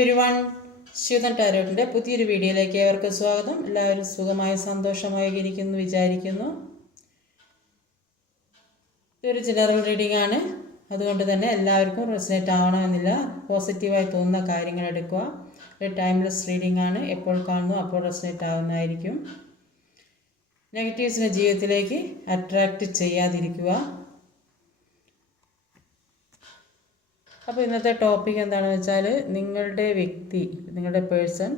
Everyone, ശ്യൂതൻ ടാരോട്ടിൻ്റെ പുതിയൊരു വീഡിയോയിലേക്ക് ഏവർക്കും സ്വാഗതം. എല്ലാവരും സുഖമായി സന്തോഷമായി ഇരിക്കുന്നു വിചാരിക്കുന്നു. ഇതൊരു ജനറൽ റീഡിംഗ് ആണ്, അതുകൊണ്ട് തന്നെ എല്ലാവർക്കും റെസനേറ്റ് ആവണമെന്നില്ല. പോസിറ്റീവായി തോന്നുന്ന കാര്യങ്ങൾ എടുക്കുക. ഒരു ടൈംലെസ് റീഡിംഗ് ആണ്, എപ്പോൾ കാണുന്നു അപ്പോൾ റെസനേറ്റ് ആവുന്നതായിരിക്കും. നെഗറ്റീവ്സിനെ ജീവിതത്തിലേക്ക് അട്രാക്റ്റ് ചെയ്യാതിരിക്കുക. അപ്പോൾ ഇന്നത്തെ ടോപ്പിക് എന്താണെന്ന് വെച്ചാൽ, നിങ്ങളുടെ വ്യക്തി, നിങ്ങളുടെ പേഴ്സൺ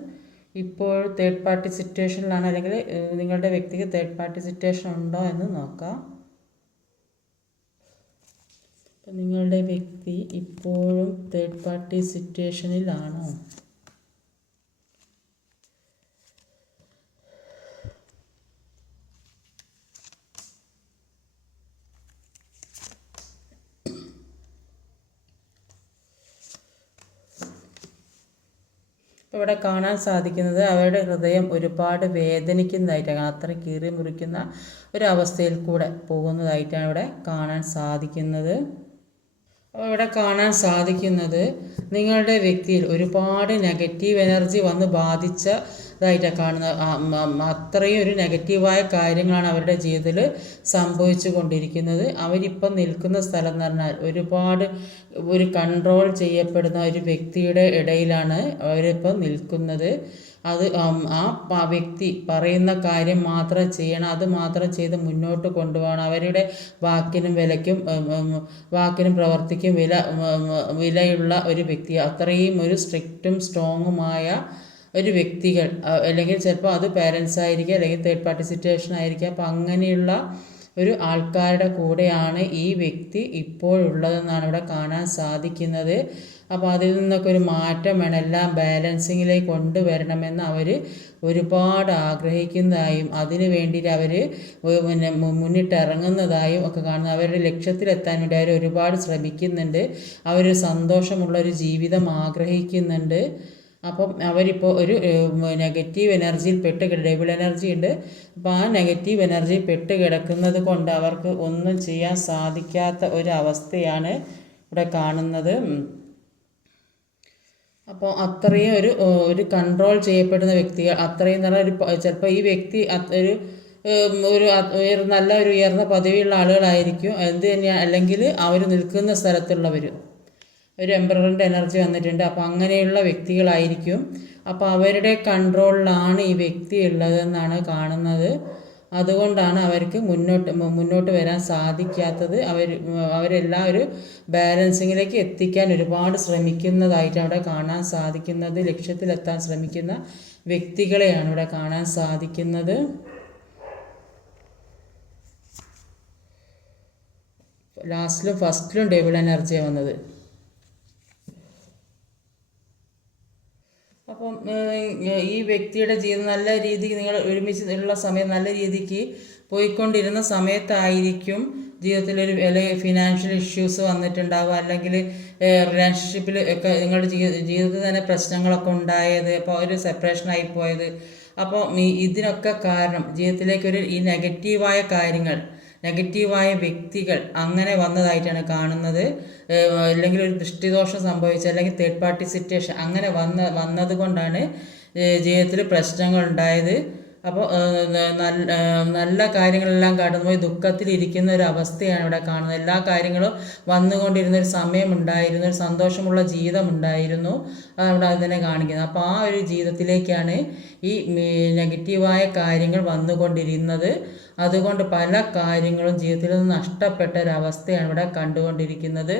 ഇപ്പോൾ തേർഡ് പാർട്ടി സിറ്റുവേഷനിലാണ്, അല്ലെങ്കിൽ നിങ്ങളുടെ വ്യക്തിക്ക് തേർഡ് പാർട്ടി സിറ്റുവേഷൻ ഉണ്ടോ എന്ന് നോക്കാം. അപ്പോൾ നിങ്ങളുടെ വ്യക്തി ഇപ്പോഴും തേർഡ് പാർട്ടി സിറ്റുവേഷനിലാണോ? ഇവിടെ കാണാൻ സാധിക്കുന്നത് അവരുടെ ഹൃദയം ഒരുപാട് വേദനിക്കുന്നതായിട്ടാണ്, അത്ര കീറി മുറിക്കുന്ന ഒരവസ്ഥയിൽ കൂടെ പോകുന്നതായിട്ടാണ് ഇവിടെ കാണാൻ സാധിക്കുന്നത്. ഇവിടെ കാണാൻ സാധിക്കുന്നത് നിങ്ങളുടെ വ്യക്തിയിൽ ഒരുപാട് നെഗറ്റീവ് എനർജി വന്ന് ബാധിച്ചതായിട്ടാണ് കാണുന്നത്. അത്രയും ഒരു നെഗറ്റീവായ കാര്യങ്ങളാണ് അവരുടെ ജീവിതത്തിൽ സംഭവിച്ചു കൊണ്ടിരിക്കുന്നത്. അവരിപ്പം നിൽക്കുന്ന സ്ഥലം എന്ന് പറഞ്ഞാൽ ഒരുപാട് ഒരു കൺട്രോൾ ചെയ്യപ്പെടുന്ന ഒരു വ്യക്തിയുടെ ഇടയിലാണ് അവരിപ്പം നിൽക്കുന്നത്. അത് ആ വ്യക്തി പറയുന്ന കാര്യം മാത്രം ചെയ്യണം, അത് മാത്രം ചെയ്ത് മുന്നോട്ട് കൊണ്ടുപോകണം. അവരുടെ വാക്കിനും പ്രവർത്തിക്കും വിലയുള്ള ഒരു വ്യക്തി, അത്രയും ഒരു സ്ട്രിക്റ്റും സ്ട്രോങ്ങുമായ ഒരു വ്യക്തികൾ, അല്ലെങ്കിൽ ചിലപ്പോൾ അത് പേരൻസ് ആയിരിക്കുക, അല്ലെങ്കിൽ തേർഡ് പാർട്ടി സിറ്റുവേഷൻ ആയിരിക്കുക. അപ്പോൾ അങ്ങനെയുള്ള ഒരു ആൾക്കാരുടെ കൂടെയാണ് ഈ വ്യക്തി ഇപ്പോഴുള്ളതെന്നാണ് ഇവിടെ കാണാൻ സാധിക്കുന്നത്. അപ്പോൾ അതിൽ നിന്നൊക്കെ ഒരു മാറ്റം വേണം, എല്ലാം ബാലൻസിങ്ങിലേക്ക് കൊണ്ടുവരണമെന്ന് അവർ ഒരുപാട് ആഗ്രഹിക്കുന്നതായും അതിനു വേണ്ടിയിട്ട് അവർ മുന്നിട്ടിറങ്ങുന്നതായും ഒക്കെ കാണുന്നു. അവരുടെ ലക്ഷ്യത്തിലെത്താൻ വേണ്ടി അവർ ഒരുപാട് ശ്രമിക്കുന്നുണ്ട്. അവർ സന്തോഷമുള്ളൊരു ജീവിതം ആഗ്രഹിക്കുന്നുണ്ട്. അപ്പം അവരിപ്പോൾ ഒരു നെഗറ്റീവ് എനർജിയിൽ ഡബിൾ എനർജി ഉണ്ട്. അപ്പോൾ ആ നെഗറ്റീവ് എനർജിയിൽ കിടക്കുന്നത് കൊണ്ട് അവർക്ക് ഒന്നും ചെയ്യാൻ സാധിക്കാത്ത ഒരവസ്ഥയാണ് ഇവിടെ കാണുന്നത്. അപ്പോൾ അത്രയും ഒരു കൺട്രോൾ ചെയ്യപ്പെടുന്ന വ്യക്തികൾ, അത്രയും നല്ല ചിലപ്പോൾ ഈ വ്യക്തി നല്ല ഒരു ഉയർന്ന പദവിയുള്ള ആളുകളായിരിക്കും. എന്ത് തന്നെയാണ്, അല്ലെങ്കിൽ അവർ നിൽക്കുന്ന സ്ഥലത്തുള്ളവർ ഒരു എംപററിൻ്റെ എനർജി വന്നിട്ടുണ്ട്. അപ്പോൾ അങ്ങനെയുള്ള വ്യക്തികളായിരിക്കും. അപ്പോൾ അവരുടെ കൺട്രോളിലാണ് ഈ വ്യക്തി ഉള്ളതെന്നാണ് കാണുന്നത്. അതുകൊണ്ടാണ് അവർക്ക് മുന്നോട്ട് വരാൻ സാധിക്കാത്തത്. അവരെല്ലാം ഒരു ബാലൻസിങ്ങിലേക്ക് എത്തിക്കാൻ ഒരുപാട് ശ്രമിക്കുന്നതായിട്ട് അവിടെ കാണാൻ സാധിക്കുന്നത്. ലക്ഷ്യത്തിലെത്താൻ ശ്രമിക്കുന്ന വ്യക്തികളെയാണ് ഇവിടെ കാണാൻ സാധിക്കുന്നത്. ലാസ്റ്റിലും ഫസ്റ്റിലും ഡബിൾ എനർജിയാണ് വന്നത്. അപ്പം ഈ വ്യക്തിയുടെ ജീവിതം നല്ല രീതിക്ക് നിങ്ങൾ ഒരുമിച്ച് ഉള്ള സമയം നല്ല രീതിക്ക് പോയിക്കൊണ്ടിരുന്ന സമയത്തായിരിക്കും ജീവിതത്തിലൊരു ഫിനാൻഷ്യൽ ഇഷ്യൂസ് വന്നിട്ടുണ്ടാവുക, അല്ലെങ്കിൽ റിലേഷൻഷിപ്പിൽ ഒക്കെ നിങ്ങളുടെ ജീവിതത്തിൽ തന്നെ പ്രശ്നങ്ങളൊക്കെ ഉണ്ടായത്, അപ്പോൾ ഒരു സെപ്പറേഷനായി പോയത്. അപ്പോൾ ഇതിനൊക്കെ കാരണം ജീവിതത്തിലേക്കൊരു ഈ നെഗറ്റീവായ കാര്യങ്ങൾ, നെഗറ്റീവായ വ്യക്തികൾ അങ്ങനെ വന്നതായിട്ടാണ് കാണുന്നത്. അല്ലെങ്കിൽ ഒരു ദൃഷ്ടിദോഷം സംഭവിച്ച, അല്ലെങ്കിൽ തേർഡ് പാർട്ടി സിറ്റുവേഷൻ അങ്ങനെ വന്നത് കൊണ്ടാണ് ജീവിതത്തിൽ പ്രശ്നങ്ങൾ ഉണ്ടായത്. അപ്പോൾ നല്ല കാര്യങ്ങളെല്ലാം കടന്നുപോയി ദുഃഖത്തിലിരിക്കുന്ന ഒരു അവസ്ഥയാണ് ഇവിടെ കാണുന്നത്. എല്ലാ കാര്യങ്ങളും വന്നുകൊണ്ടിരുന്നൊരു സമയമുണ്ടായിരുന്നു, ഒരു സന്തോഷമുള്ള ജീവിതം ഉണ്ടായിരുന്നു, അതവിടെ അത് തന്നെ കാണിക്കുന്നത്. അപ്പോൾ ആ ഒരു ജീവിതത്തിലേക്കാണ് ഈ നെഗറ്റീവായ കാര്യങ്ങൾ വന്നുകൊണ്ടിരുന്നത്. അതുകൊണ്ട് പല കാര്യങ്ങളും ജീവിതത്തിൽ നിന്ന് നഷ്ടപ്പെട്ട ഒരവസ്ഥയാണ് ഇവിടെ കണ്ടുകൊണ്ടിരിക്കുന്നത്.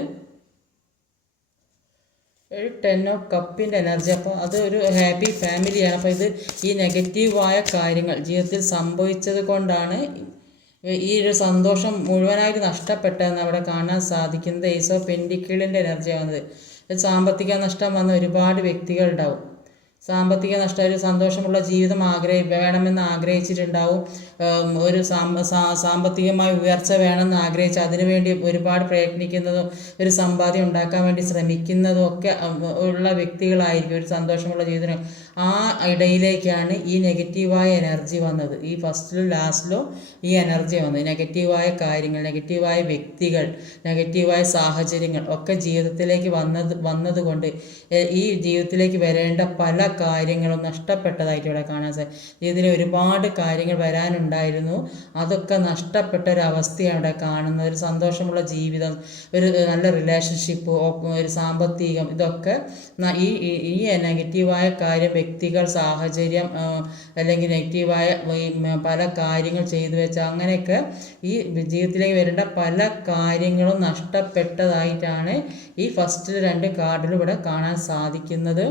ഒരു 10 ഓഫ് കപ്പിൻ്റെ എനർജി, അപ്പോൾ അത് ഒരു ഹാപ്പി ഫാമിലിയാണ്. അപ്പോൾ ഇത് ഈ നെഗറ്റീവായ കാര്യങ്ങൾ ജീവിതത്തിൽ സംഭവിച്ചത് കൊണ്ടാണ് ഈ ഒരു സന്തോഷം മുഴുവനായിട്ട് നഷ്ടപ്പെട്ടതെന്ന് അവിടെ കാണാൻ സാധിക്കുന്നത്. ഏസ് ഓഫ് പെൻഡിക്കിളിൻ്റെ എനർജി ആവുന്നത്. സാമ്പത്തിക നഷ്ടം വന്ന ഒരുപാട് വ്യക്തികളുണ്ടാവും. സാമ്പത്തിക നഷ്ടം, ഒരു സന്തോഷമുള്ള ജീവിതം വേണമെന്ന് ആഗ്രഹിച്ചിട്ടുണ്ടാവും. ഒരു സാമ്പത്തികമായ ഉയർച്ച വേണമെന്ന് ആഗ്രഹിച്ച് അതിനുവേണ്ടി ഒരുപാട് പ്രയത്നിക്കുന്നതും ഒരു സമ്പാദ്യം ഉണ്ടാക്കാൻ വേണ്ടി ശ്രമിക്കുന്നതും ഒക്കെ ഉള്ള വ്യക്തികളായിരിക്കും ഒരു സന്തോഷമുള്ള ജീവിതം. ആ ഇടയിലേക്കാണ് ഈ നെഗറ്റീവായ എനർജി വന്നത്. ഈ ഫസ്റ്റിലും ലാസ്റ്റിലും ഈ എനർജി വന്നത്. നെഗറ്റീവായ കാര്യങ്ങൾ, നെഗറ്റീവായ വ്യക്തികൾ, നെഗറ്റീവായ സാഹചര്യങ്ങൾ ഒക്കെ ജീവിതത്തിലേക്ക് വന്നതുകൊണ്ട് ഈ ജീവിതത്തിലേക്ക് വരേണ്ട പല കാര്യങ്ങളും നഷ്ടപ്പെട്ടതായിട്ട് ഇവിടെ കാണാൻ സാധിക്കും. ജീവിതത്തിൽ ഒരുപാട് കാര്യങ്ങൾ വരാനുണ്ടായിരുന്നു, അതൊക്കെ നഷ്ടപ്പെട്ട ഒരു അവസ്ഥയാണ് ഇവിടെ കാണുന്നത്. ഒരു സന്തോഷമുള്ള ജീവിതം, ഒരു നല്ല റിലേഷൻഷിപ്പ്, ഒരു സാമ്പത്തികം, ഇതൊക്കെ ഈ നെഗറ്റീവായ കാര്യം, വ്യക്തികൾ, സാഹചര്യം, അല്ലെങ്കിൽ നെഗറ്റീവായ പല കാര്യങ്ങൾ ചെയ്തു വെച്ച അങ്ങനെയൊക്കെ ഈ ജീവിതത്തിലേക്ക് വരേണ്ട പല കാര്യങ്ങളും നഷ്ടപ്പെട്ടതായിട്ടാണ് ഈ ഫസ്റ്റ് 2 കാർഡിലും ഇവിടെ കാണാൻ സാധിക്കുന്നത്.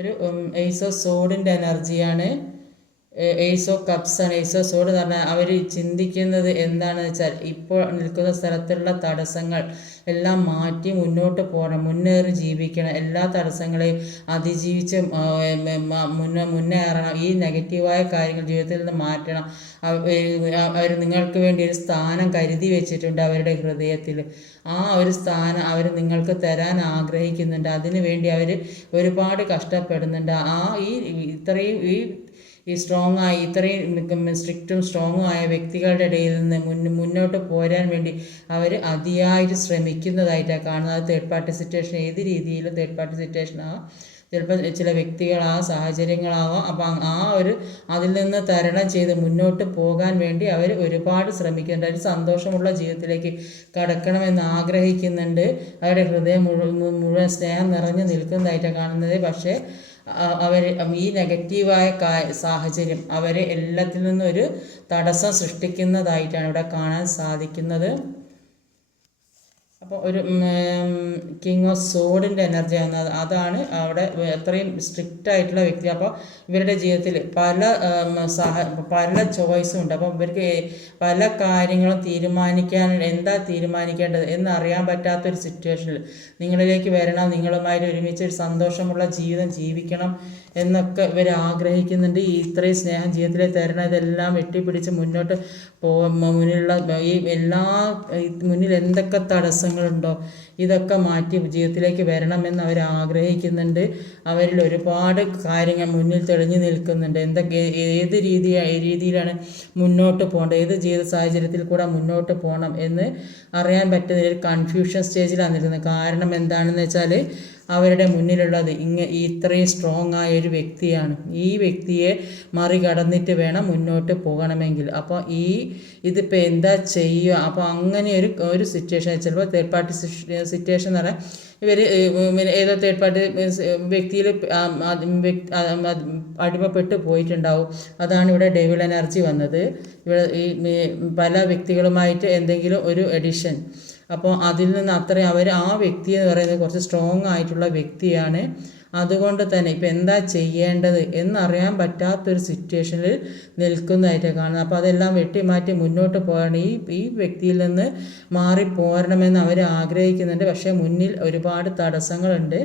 ഒരു ഏസ് ഓഫ് സോഡിൻ്റെ എനർജിയാണ്. ഏസ് ഓഫ് കപ്സ് ആണ്. ഏസ് ഓഫ് സോഡ് എന്ന് പറഞ്ഞാൽ അവർ ചിന്തിക്കുന്നത് എന്താണെന്ന് വെച്ചാൽ ഇപ്പോൾ നിൽക്കുന്ന സ്ഥലത്തുള്ള തടസ്സങ്ങൾ എല്ലാം മാറ്റി മുന്നോട്ട് പോകണം, മുന്നേറി ജീവിക്കണം, എല്ലാ തടസ്സങ്ങളെയും അതിജീവിച്ച് മുന്നേറണം. ഈ നെഗറ്റീവായ കാര്യങ്ങൾ ജീവിതത്തിൽ നിന്ന് മാറ്റണം. അവർ നിങ്ങൾക്ക് വേണ്ടി ഒരു സ്ഥാനം കരുതി വെച്ചിട്ടുണ്ട് അവരുടെ ഹൃദയത്തിൽ. ആ ഒരു സ്ഥാനം അവർ നിങ്ങൾക്ക് തരാൻ ആഗ്രഹിക്കുന്നുണ്ട്. അതിനു വേണ്ടി അവർ ഒരുപാട് കഷ്ടപ്പെടുന്നുണ്ട്. ഇത്രയും ഈ സ്ട്രോങ് ആയി, ഇത്രയും സ്ട്രിക്റ്റും സ്ട്രോങ്ങും ആയ വ്യക്തികളുടെ ഇടയിൽ നിന്ന് മുന്നോട്ട് പോരാൻ വേണ്ടി അവർ അതിയായിട്ട് ശ്രമിക്കുന്നതായിട്ടാണ് കാണുന്നത്. അത് തേർഡ് പാർട്ടി സിറ്റുവേഷൻ, ഏത് രീതിയിലും തേർഡ് പാർട്ടി സിറ്റുവേഷൻ ആവാം, ചിലപ്പോൾ ചില വ്യക്തികളാവാം, സാഹചര്യങ്ങളാവാം. അപ്പം അതിൽ നിന്ന് തരണം ചെയ്ത് മുന്നോട്ട് പോകാൻ വേണ്ടി അവർ ഒരുപാട് ശ്രമിക്കുന്നുണ്ട്. ഒരു സന്തോഷമുള്ള ജീവിതത്തിലേക്ക് കടക്കണമെന്ന് ആഗ്രഹിക്കുന്നുണ്ട്. അവരുടെ ഹൃദയം മുഴുവൻ സ്നേഹം നിറഞ്ഞു നിൽക്കുന്നതായിട്ടാണ് കാണുന്നത്. പക്ഷേ അവർ ഈ നെഗറ്റീവായ സാഹചര്യം അവരെ എല്ലാത്തിൽ നിന്നും ഒരു തടസ്സം സൃഷ്ടിക്കുന്നതായിട്ടാണ് ഇവിടെ കാണാൻ സാധിക്കുന്നത്. അപ്പോൾ ഒരു കിങ് ഓഫ് സോഡിൻ്റെ എനർജി ആണ്. അതാണ് അവിടെ അത്രയും സ്ട്രിക്റ്റ് ആയിട്ടുള്ള വ്യക്തി. അപ്പോൾ ഇവരുടെ ജീവിതത്തിൽ പല ചോയ്സും ഉണ്ട്. അപ്പോൾ ഇവർക്ക് പല കാര്യങ്ങളും എന്താ തീരുമാനിക്കേണ്ടത് എന്നറിയാൻ പറ്റാത്തൊരു സിറ്റുവേഷനിൽ നിങ്ങളിലേക്ക് വരണം, നിങ്ങളുമായിട്ട് ഒരുമിച്ച് ഒരു സന്തോഷമുള്ള ജീവിതം ജീവിക്കണം എന്നൊക്കെ ഇവർ ആഗ്രഹിക്കുന്നുണ്ട്. ഇത്രയും സ്നേഹം ജീവിതത്തിലേക്ക് തരണം, ഇതെല്ലാം വെട്ടിപ്പിടിച്ച് മുന്നോട്ട് മുന്നിലുള്ള മുന്നിൽ എന്തൊക്കെ തടസ്സങ്ങളുണ്ടോ ഇതൊക്കെ മാറ്റി ജീവിതത്തിലേക്ക് വരണമെന്ന് അവർ ആഗ്രഹിക്കുന്നുണ്ട്. അവരിൽ ഒരുപാട് കാര്യങ്ങൾ മുന്നിൽ തെളിഞ്ഞു നിൽക്കുന്നുണ്ട്. ഏത് രീതിയിലാണ് മുന്നോട്ട് പോകേണ്ടത്, ഏത് ജീവിത സാഹചര്യത്തിൽ കൂടെ മുന്നോട്ട് പോകണം എന്ന് അറിയാൻ പറ്റുന്ന ഒരു കൺഫ്യൂഷൻ സ്റ്റേജിലാണ് നിൽക്കുന്നത്. കാരണം എന്താണെന്ന് വെച്ചാൽ അവരുടെ മുന്നിലുള്ളത് ഇത്രയും സ്ട്രോങ് ആയ ഒരു വ്യക്തിയാണ്. ഈ വ്യക്തിയെ മറികടന്നിട്ട് വേണം മുന്നോട്ട് പോകണമെങ്കിൽ. അപ്പോൾ ഇതിപ്പോൾ എന്താ ചെയ്യുക? അപ്പോൾ അങ്ങനെ ഒരു സിറ്റുവേഷൻ, ചിലപ്പോൾ തേർഡ് പാർട്ടി സിറ്റുവേഷൻ എന്ന് പറഞ്ഞാൽ ഇവർ ഏതോ തേർഡ് പാർട്ടി വ്യക്തിയിൽ അടിമപ്പെട്ട് പോയിട്ടുണ്ടാവും. അതാണ് ഇവിടെ ഡെവിൾ എനർജി വന്നത്. ഇവിടെ പല വ്യക്തികളുമായിട്ട് എന്തെങ്കിലും ഒരു എഡിഷൻ. അപ്പോൾ അതിൽ നിന്ന് ആ വ്യക്തി എന്ന് പറയുന്നത് കുറച്ച് സ്ട്രോങ് ആയിട്ടുള്ള വ്യക്തിയാണ്. അതുകൊണ്ട് തന്നെ ഇപ്പം എന്താ ചെയ്യേണ്ടത് എന്നറിയാൻ പറ്റാത്തൊരു സിറ്റുവേഷനിൽ നിൽക്കുന്നതായിട്ട് കാണുന്നത്. അപ്പോൾ അതെല്ലാം വെട്ടിമാറ്റി മുന്നോട്ട് പോകണം. ഈ വ്യക്തിയിൽ നിന്ന് മാറിപ്പോരണമെന്ന് അവർ ആഗ്രഹിക്കുന്നുണ്ട്. പക്ഷേ മുന്നിൽ ഒരുപാട് തടസ്സങ്ങളുണ്ട്.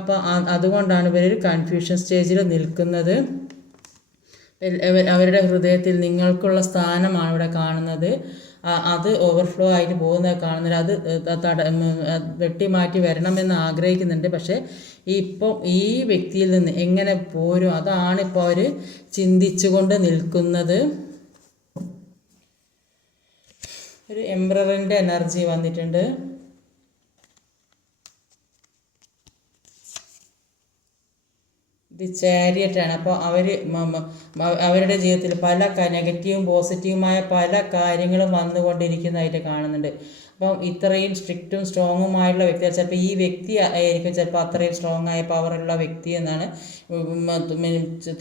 അപ്പോൾ അതുകൊണ്ടാണ് ഇവരൊരു കൺഫ്യൂഷൻ സ്റ്റേജിൽ നിൽക്കുന്നത്. അവരുടെ ഹൃദയത്തിൽ നിങ്ങൾക്കുള്ള സ്ഥാനമാണ് ഇവിടെ കാണുന്നത്. അത് ഓവർഫ്ലോ ആയിട്ട് പോകുന്നത് കാണുന്നത്. അത് വെട്ടിമാറ്റി വരണമെന്ന് ആഗ്രഹിക്കുന്നുണ്ട്. പക്ഷേ ഇപ്പം ഈ വ്യക്തിയിൽ നിന്ന് എങ്ങനെ പോരും, അതാണ് ഇപ്പോൾ അവർ ചിന്തിച്ചുകൊണ്ട് നിൽക്കുന്നത്. ഒരു എംബ്രറിൻ്റെ എനർജി വന്നിട്ടുണ്ട്. ഇത് ചാരിയറ്റാണ്. അപ്പോൾ അവരുടെ ജീവിതത്തിൽ പല നെഗറ്റീവും പോസിറ്റീവുമായ പല കാര്യങ്ങളും വന്നുകൊണ്ടിരിക്കുന്നതായിട്ട് കാണുന്നുണ്ട്. അപ്പം ഇത്രയും സ്ട്രിക്റ്റും സ്ട്രോങ്ങുമായുള്ള വ്യക്തി, ചിലപ്പോൾ ഈ വ്യക്തി ആയിരിക്കും ചിലപ്പോൾ അത്രയും സ്ട്രോങ് ആയ പവറുള്ള വ്യക്തി എന്നാണ്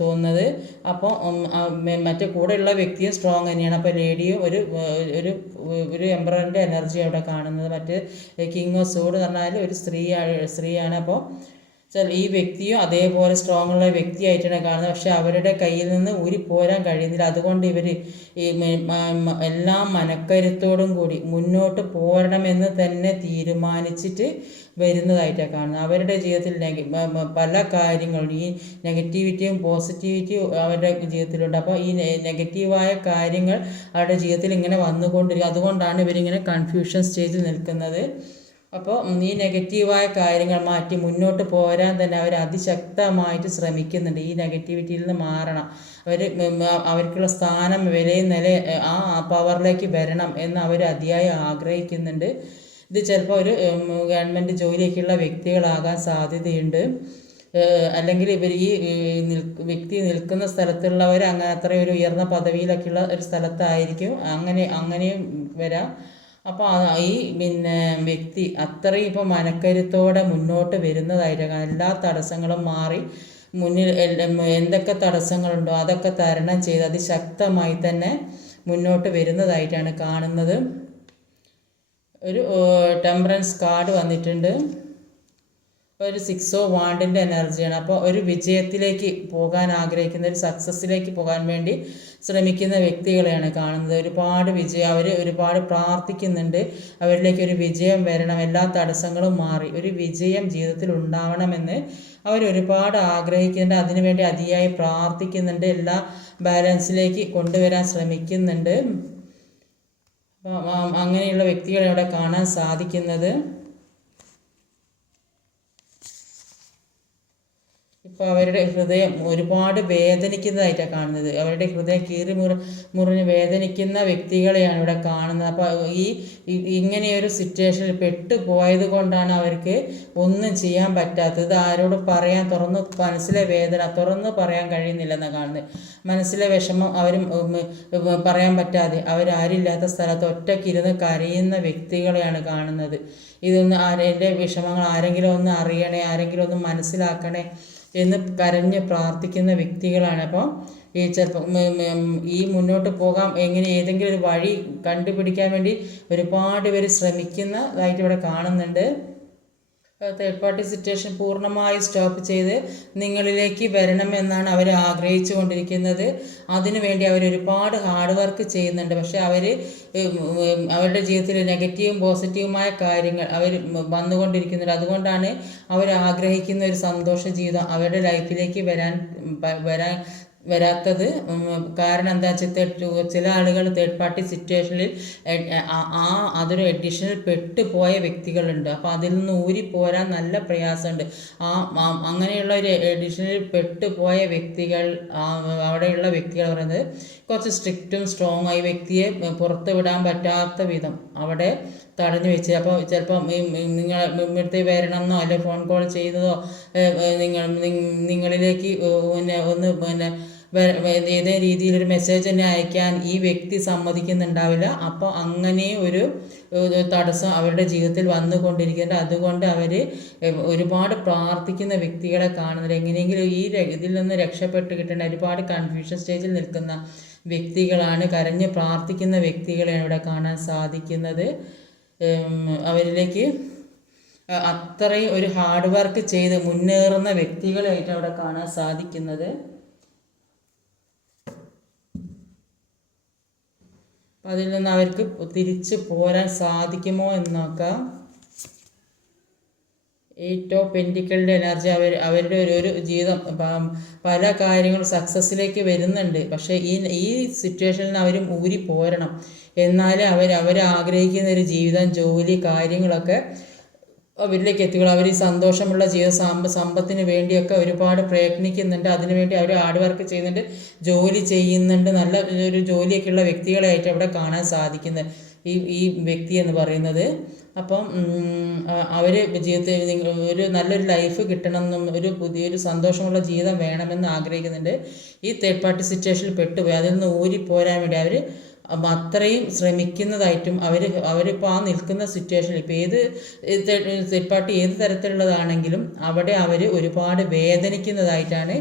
തോന്നുന്നത്. അപ്പോൾ മറ്റേ കൂടെയുള്ള വ്യക്തിയും സ്ട്രോങ് തന്നെയാണ്. അപ്പോൾ ലേഡിയും ഒരു എംബ്രറിൻ്റെ എനർജി അവിടെ കാണുന്നത്. മറ്റ് കിങ് ഓഫ് സോഡ് എന്ന് പറഞ്ഞാൽ ഒരു സ്ത്രീയാണ്. അപ്പോൾ ഈ വ്യക്തിയും അതേപോലെ സ്ട്രോങ് ഉള്ള വ്യക്തിയായിട്ടാണ് കാണുന്നത്. പക്ഷെ അവരുടെ കയ്യിൽ നിന്ന് ഊരി പോരാൻ കഴിയുന്നില്ല. അതുകൊണ്ട് ഇവർ ഈ എല്ലാം മനക്കരുത്തോടും കൂടി മുന്നോട്ട് പോരണമെന്ന് തന്നെ തീരുമാനിച്ചിട്ട് വരുന്നതായിട്ടാണ് കാണുന്നത്. അവരുടെ ജീവിതത്തിൽ പല കാര്യങ്ങളും ഈ നെഗറ്റിവിറ്റിയും പോസിറ്റിവിറ്റിയും അവരുടെ ജീവിതത്തിലുണ്ട്. അപ്പോൾ ഈ നെഗറ്റീവായ കാര്യങ്ങൾ അവരുടെ ജീവിതത്തിൽ ഇങ്ങനെ വന്നുകൊണ്ടിരിക്കും. അതുകൊണ്ടാണ് ഇവരിങ്ങനെ കൺഫ്യൂഷൻ സ്റ്റേജിൽ നിൽക്കുന്നത്. അപ്പോൾ ഈ നെഗറ്റീവായ കാര്യങ്ങൾ മാറ്റി മുന്നോട്ട് പോരാൻ തന്നെ അവർ അതിശക്തമായിട്ട് ശ്രമിക്കുന്നുണ്ട്. ഈ നെഗറ്റിവിറ്റിയിൽ നിന്ന് മാറണം, അവർക്കുള്ള സ്ഥാനം, വിലയും നില, ആ പവറിലേക്ക് വരണം എന്ന് അവർ അതിയായി ആഗ്രഹിക്കുന്നുണ്ട്. ഇത് ചിലപ്പോൾ ഒരു ഗവൺമെൻറ് ജോലിയൊക്കെയുള്ള വ്യക്തികളാകാൻ സാധ്യതയുണ്ട്. അല്ലെങ്കിൽ ഇവർ ഈ വ്യക്തി നിൽക്കുന്ന സ്ഥലത്തുള്ളവർ അങ്ങനെ അത്രയും ഒരു ഉയർന്ന പദവിയിലൊക്കെയുള്ള ഒരു സ്ഥലത്തായിരിക്കും. അങ്ങനെയും വരാം. അപ്പോൾ ഈ വ്യക്തി അത്രയും ഇപ്പോൾ മനക്കരുത്തോടെ മുന്നോട്ട് വരുന്നതായിട്ടാണ്. എല്ലാ തടസ്സങ്ങളും മാറി മുന്നിൽ എന്തൊക്കെ തടസ്സങ്ങളുണ്ടോ അതൊക്കെ തരണം ചെയ്ത് അതിശക്തമായി തന്നെ മുന്നോട്ട് വരുന്നതായിട്ടാണ് കാണുന്നത്. ഒരു ടെമ്പറൻസ് കാർഡ് വന്നിട്ടുണ്ട്. ഒരു 6 ഓഫ് വാണ്ടിൻ്റെ എനർജിയാണ്. അപ്പോൾ ഒരു വിജയത്തിലേക്ക് പോകാൻ ആഗ്രഹിക്കുന്ന, ഒരു സക്സസ്സിലേക്ക് പോകാൻ വേണ്ടി ശ്രമിക്കുന്ന വ്യക്തികളെയാണ് കാണുന്നത്. ഒരുപാട് അവർ ഒരുപാട് പ്രാർത്ഥിക്കുന്നുണ്ട്, അവരിലേക്ക് ഒരു വിജയം വരണം, എല്ലാ തടസ്സങ്ങളും മാറി ഒരു വിജയം ജീവിതത്തിൽ ഉണ്ടാവണമെന്ന് അവർ ഒരുപാട് ആഗ്രഹിക്കുന്നുണ്ട്. അതിനുവേണ്ടി അതിയായി പ്രാർത്ഥിക്കുന്നുണ്ട്, എല്ലാ ബാലൻസിലേക്ക് കൊണ്ടുവരാൻ ശ്രമിക്കുന്നുണ്ട്. അങ്ങനെയുള്ള വ്യക്തികളെ അവിടെ കാണാൻ സാധിക്കുന്നത്. ഇപ്പോൾ അവരുടെ ഹൃദയം ഒരുപാട് വേദനിക്കുന്നതായിട്ടാണ് കാണുന്നത്. അവരുടെ ഹൃദയം മുറിഞ്ഞ് വേദനിക്കുന്ന വ്യക്തികളെയാണ് ഇവിടെ കാണുന്നത്. അപ്പോൾ ഇങ്ങനെയൊരു സിറ്റുവേഷനിൽ പെട്ടുപോയത് കൊണ്ടാണ് അവർക്ക് ഒന്നും ചെയ്യാൻ പറ്റാത്തത്. ഇത് ആരോടും പറയാൻ മനസ്സിലെ വേദന തുറന്ന് പറയാൻ കഴിയുന്നില്ലെന്നാണ് കാണുന്നത്. മനസ്സിലെ വിഷമം അവരും പറയാൻ പറ്റാതെ അവരാരില്ലാത്ത സ്ഥലത്ത് ഒറ്റയ്ക്കിരുന്ന് കരയുന്ന വ്യക്തികളെയാണ് കാണുന്നത്. എൻ്റെ വിഷമങ്ങൾ ആരെങ്കിലും ഒന്ന് അറിയണേ, ആരെങ്കിലും ഒന്ന് മനസ്സിലാക്കണേ എന്ന് കരഞ്ഞ് പ്രാർത്ഥിക്കുന്ന വ്യക്തികളാണ്. അപ്പോൾ ചിലപ്പോൾ ഈ മുന്നോട്ട് പോകാൻ ഏതെങ്കിലും ഒരു വഴി കണ്ടുപിടിക്കാൻ വേണ്ടി ഒരുപാട് പേര് ശ്രമിക്കുന്നതായിട്ട് ഇവിടെ കാണുന്നുണ്ട്. തേർഡ് പാർട്ടി സിറ്റുവേഷൻ പൂർണ്ണമായി സ്റ്റോപ്പ് ചെയ്ത് നിങ്ങളിലേക്ക് വരണമെന്നാണ് അവർ ആഗ്രഹിച്ചു കൊണ്ടിരിക്കുന്നത്. അതിനുവേണ്ടി അവർ ഒരുപാട് ഹാർഡ് വർക്ക് ചെയ്യുന്നുണ്ട്. പക്ഷെ അവരുടെ ജീവിതത്തിൽ നെഗറ്റീവും പോസിറ്റീവുമായ കാര്യങ്ങൾ അവർ വന്നുകൊണ്ടിരിക്കുന്നുണ്ട്. അതുകൊണ്ടാണ് അവർ ആഗ്രഹിക്കുന്ന ഒരു സന്തോഷ ജീവിതം അവരുടെ ലൈഫിലേക്ക് വരാത്തത്. കാരണം എന്താ വെച്ചാൽ ചില ആളുകൾ തേർഡ് പാർട്ടി സിറ്റുവേഷനിൽ അതൊരു എഡിഷനിൽ പെട്ടുപോയ വ്യക്തികളുണ്ട്. അപ്പോൾ അതിൽ നിന്ന് ഊരിപ്പോരാൻ നല്ല പ്രയാസമുണ്ട്. അങ്ങനെയുള്ള ഒരു എഡിഷനിൽ പെട്ടുപോയ വ്യക്തികൾ, അവിടെയുള്ള വ്യക്തികൾ പറയുന്നത് കുറച്ച് സ്ട്രിക്റ്റും സ്ട്രോങ് ആയി വ്യക്തിയെ പുറത്ത് വിടാൻ പറ്റാത്ത വിധം അവിടെ തടഞ്ഞു വെച്ച്. അപ്പോൾ ചിലപ്പോൾ ഇവിടുത്തെ വരണമെന്നോ അല്ലെങ്കിൽ ഫോൺ കോൾ ചെയ്തതോ നിങ്ങളിലേക്ക് ഏതേ രീതിയിലൊരു മെസ്സേജ് തന്നെ അയക്കാൻ ഈ വ്യക്തി സമ്മതിക്കുന്നുണ്ടാവില്ല. അപ്പോൾ അങ്ങനെ ഒരു തടസ്സം അവരുടെ ജീവിതത്തിൽ വന്നുകൊണ്ടിരിക്കുന്നുണ്ട്. അതുകൊണ്ട് അവർ ഒരുപാട് പ്രാർത്ഥിക്കുന്ന വ്യക്തികളെ കാണുന്നത് എങ്ങനെയെങ്കിലും ഇതിൽ നിന്ന് രക്ഷപ്പെട്ട് കിട്ടേണ്ട ഒരുപാട് കൺഫ്യൂഷൻ സ്റ്റേജിൽ നിൽക്കുന്ന വ്യക്തികളാണ്. കരഞ്ഞ് പ്രാർത്ഥിക്കുന്ന വ്യക്തികളെയാണ് ഇവിടെ കാണാൻ സാധിക്കുന്നത്. അവരിലേക്ക് അത്രയും ഒരു ഹാർഡ് വർക്ക് ചെയ്ത് മുന്നേറുന്ന വ്യക്തികളായിട്ട് അവിടെ കാണാൻ സാധിക്കുന്നത്. അപ്പം അതിൽ നിന്ന് അവർക്ക് തിരിച്ച് പോരാൻ സാധിക്കുമോ എന്ന് നോക്കാം. 8 ഓഫ് പെൻറ്റിക്കിളിൻ്റെ എനർജി അവരുടെ ഒരു ജീവിതം പല കാര്യങ്ങളും സക്സസ്സിലേക്ക് വരുന്നുണ്ട്. പക്ഷേ ഈ സിറ്റുവേഷനിൽ നിന്ന് അവരും ഊരി പോരണം. എന്നാലേ അവർ ആഗ്രഹിക്കുന്ന ഒരു ജീവിതം, ജോലി, കാര്യങ്ങളൊക്കെ അവരിലേക്ക് എത്തിക്കണം. അവർ ഈ സന്തോഷമുള്ള ജീവിത സമ്പത്തിന് വേണ്ടിയൊക്കെ ഒരുപാട് പ്രയത്നിക്കുന്നുണ്ട്. അതിനുവേണ്ടി അവർ ഹാർഡ് വർക്ക് ചെയ്യുന്നുണ്ട്, ജോലി ചെയ്യുന്നുണ്ട്. നല്ല ഒരു ജോലിയൊക്കെയുള്ള വ്യക്തികളായിട്ട് അവിടെ കാണാൻ സാധിക്കുന്നത് ഈ വ്യക്തി എന്ന് പറയുന്നത്. അപ്പം അവർ ജീവിതത്തിൽ ഒരു നല്ലൊരു ലൈഫ് കിട്ടണമെന്നും പുതിയൊരു സന്തോഷമുള്ള ജീവിതം വേണമെന്ന് ആഗ്രഹിക്കുന്നുണ്ട്. ഈ തേർഡ് പാർട്ടി സിറ്റുവേഷനിൽ പെട്ടുപോയി അതിൽ നിന്ന് ഊരിപ്പോരാൻ വേണ്ടി അവർ അത്രയും ശ്രമിക്കുന്നതായിട്ടും അവരിപ്പോൾ ആ നിൽക്കുന്ന സിറ്റുവേഷനിൽ ഇപ്പോൾ തേർഡ് പാർട്ടി ഏത് തരത്തിലുള്ളതാണെങ്കിലും അവിടെ അവർ ഒരുപാട് വേദനിക്കുന്നതായിട്ടാണ്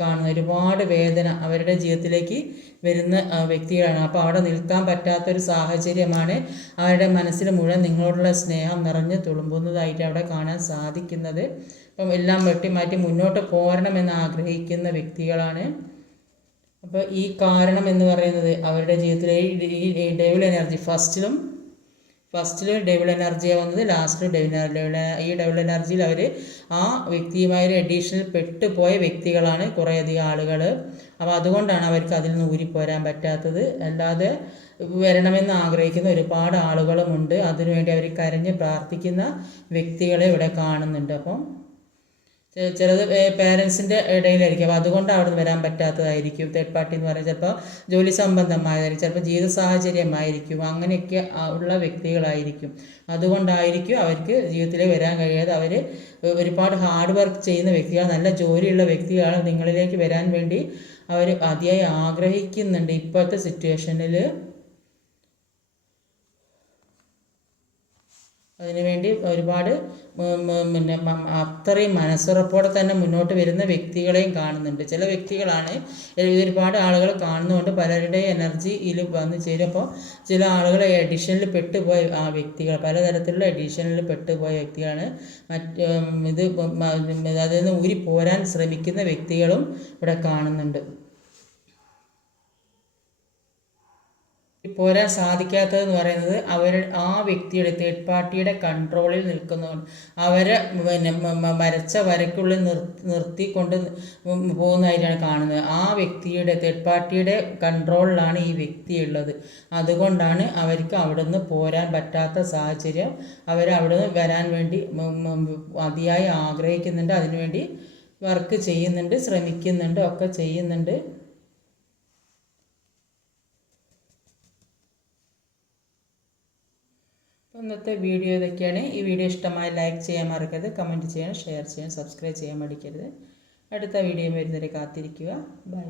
കാണുന്നത്. ഒരുപാട് വേദന അവരുടെ ജീവിതത്തിലേക്ക് വരുന്ന വ്യക്തികളാണ്. അപ്പോൾ അവിടെ നിൽക്കാൻ പറ്റാത്തൊരു സാഹചര്യമാണ്. അവരുടെ മനസ്സിൽ മുഴുവൻ നിങ്ങളോടുള്ള സ്നേഹം നിറഞ്ഞ് തുളുമ്പുന്നതായിട്ട് അവിടെ കാണാൻ സാധിക്കുന്നത്. അപ്പം എല്ലാം വെട്ടിമാറ്റി മുന്നോട്ട് പോരണമെന്ന് ആഗ്രഹിക്കുന്ന വ്യക്തികളാണ്. അപ്പോൾ ഈ കാരണം എന്ന് പറയുന്നത് അവരുടെ ജീവിതത്തിലെ ഈ ഡെവിൾ എനർജി ഫസ്റ്റിൽ ഡെവിൾ എനർജിയാണ് വന്നത്, ലാസ്റ്റ് ഈ ഡെവിൾ എനർജിയിൽ അവർ ആ വ്യക്തിയുമായി ഒരു അഡീഷണൽ പെട്ടുപോയ വ്യക്തികളാണ് കുറേയധികം ആളുകൾ. അപ്പോൾ അതുകൊണ്ടാണ് അവർക്ക് അതിൽ നിന്ന് ഊരിപ്പോരാൻ പറ്റാത്തത്. അല്ലാതെ വരണമെന്ന് ആഗ്രഹിക്കുന്ന ഒരുപാട് ആളുകളുമുണ്ട്. അതിനുവേണ്ടി അവർ കരഞ്ഞ് പ്രാർത്ഥിക്കുന്ന വ്യക്തികളെ ഇവിടെ കാണുന്നുണ്ട്. അപ്പം ചിലത് പേരൻസിൻ്റെ ഇടയിലായിരിക്കും. അപ്പോൾ അതുകൊണ്ട് അവിടെ നിന്ന് വരാൻ പറ്റാത്തതായിരിക്കും. തേർഡ് പാർട്ടി എന്ന് പറയുന്നത് ചിലപ്പോൾ ജോലി സംബന്ധമായതായിരിക്കും, ചിലപ്പോൾ ജീവിത സാഹചര്യമായിരിക്കും, അങ്ങനെയൊക്കെ ഉള്ള വ്യക്തികളായിരിക്കും. അതുകൊണ്ടായിരിക്കും അവർക്ക് ജീവിതത്തിലേക്ക് വരാൻ കഴിയാതെ. അവർ ഒരുപാട് ഹാർഡ് വർക്ക് ചെയ്യുന്ന വ്യക്തികൾ, നല്ല ജോലിയുള്ള വ്യക്തികളാണ്. നിങ്ങളിലേക്ക് വരാൻ വേണ്ടി അവർ അതിയായി ആഗ്രഹിക്കുന്നുണ്ട് ഇപ്പോഴത്തെ സിറ്റുവേഷനിൽ. അതിനുവേണ്ടി ഒരുപാട് പിന്നെ അത്രയും മനസ്സുറപ്പോടെ തന്നെ മുന്നോട്ട് വരുന്ന വ്യക്തികളെയും കാണുന്നുണ്ട്. ചില വ്യക്തികളാണ് ഒരുപാട് ആളുകൾ കാണുന്നതുകൊണ്ട് പലരുടെയും എനർജിയിൽ വന്നു ചേരും. അപ്പോൾ ചില ആളുകൾ എഡിഷനിൽ പെട്ടുപോയ ആ വ്യക്തികൾ, പലതരത്തിലുള്ള എഡിഷനിൽ പെട്ടുപോയ വ്യക്തികളാണ്. അതിൽ നിന്ന് ഊരി പോരാൻ ശ്രമിക്കുന്ന വ്യക്തികളും ഇവിടെ കാണുന്നുണ്ട്. പോരാൻ സാധിക്കാത്തതെന്ന് പറയുന്നത് ആ വ്യക്തിയുടെ തേർഡ് പാർട്ടിയുടെ കൺട്രോളിൽ നിൽക്കുന്നതുകൊണ്ട് അവരെ പിന്നെ വരച്ച വരയ്ക്കുള്ളിൽ നിർത്തിക്കൊണ്ട് പോകുന്നതായിട്ടാണ് കാണുന്നത്. ആ വ്യക്തിയുടെ തേർഡ് പാർട്ടിയുടെ കൺട്രോളിലാണ് ഈ വ്യക്തി ഉള്ളത്. അതുകൊണ്ടാണ് അവർക്ക് അവിടെ നിന്ന് പോരാൻ പറ്റാത്ത സാഹചര്യം. അവിടെ നിന്ന് വരാൻ വേണ്ടി അതിയായി ആഗ്രഹിക്കുന്നുണ്ട്, അതിനുവേണ്ടി വർക്ക് ചെയ്യുന്നുണ്ട്, ശ്രമിക്കുന്നുണ്ട്, ഒക്കെ ചെയ്യുന്നുണ്ട്. ഇന്നത്തെ വീഡിയോ ഇതൊക്കെയാണ്. ഈ വീഡിയോ ഇഷ്ടമായി ലൈക്ക് ചെയ്യാൻ മറക്കരുത്, കമൻറ്റ് ചെയ്യണം, ഷെയർ ചെയ്യണം, സബ്സ്ക്രൈബ് ചെയ്യാൻ മടിക്കരുത്. അടുത്ത വീഡിയോ വരുന്നവരെ കാത്തിരിക്കുക. ബൈ.